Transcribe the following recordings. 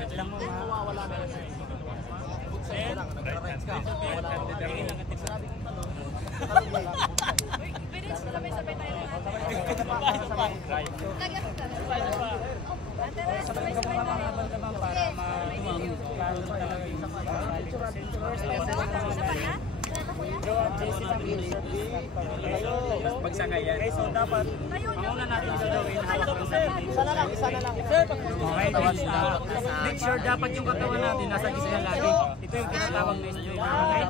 Wait lang mo, mawawala na yun. Then, pwede sabay-sabay tayo. sabay ka mga nabal-nabal para ma-plano talaga yung pagsakayan. Okay, so dapat mauna natin gagawin. Sana lang. Okay, make sure dapat yung katawan natin nasa gisa lagi. Ito yung tinatawag na enjoy. Okay?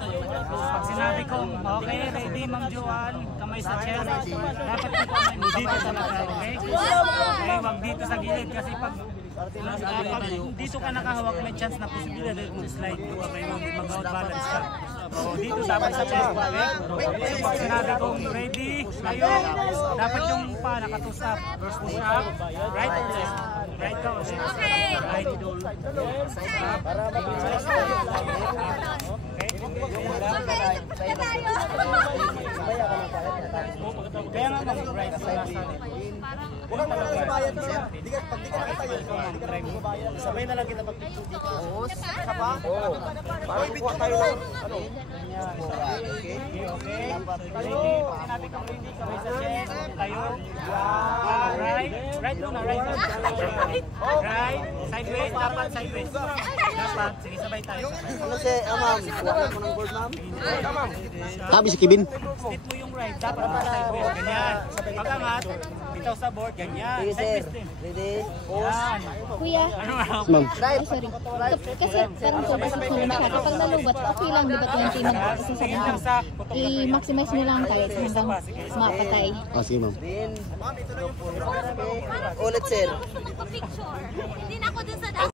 Pag sinabi kong, okay, ready, Ma'am Joanne, kamay sa chest, dapat yung kamay mo dito talaga, okay? Okay, wag dito sa gilid kasi pag dito ka nakahawak, may chance na posibilidad na mag-slide mo, okay, mag-out balance ka. So, dito dapat sa chest, okay? So, pag sinabi kong ready, tayo, dapat yung pa nakatustap. First push up, right or left? Right ka o left? Right. Para mag-chest. Kaya nga mag-right sa lasa. Huwag mo lang ibayad siya. Pag di ka nakatayo, hindi ka lang ibayad. Sabay na lang kita mag-picture dito. Oo. Isa pa? Oo. Para ikuha tayo lang. Ano? Okay. Ready. Sinabi kang ready. Sabay sa chest. Tayo. Right. Right muna. Right. Right. Sideways. Dapat sideways. Dapat. Sige, sabay tayo. Ano si ma'am? Wala ko ng board, ma'am? Ma'am. Sabi si Kevin. Step mo yung right. Dapat sideways. Ganyan. Pag-angat. Bitaw sa board. Ganyan. Sideways din. Ready? Yan. Kuya, Ma'am. oh, sorry. Kasi parang sobrang sila masyado. Pag nalubat, okay lang, di ba 20 mag-isa i-maximize nyo lang tayo hanggang mapatay. Ah, sige ma'am. Ulit, Ulit, sir. Picture. Hindi na ako dun sa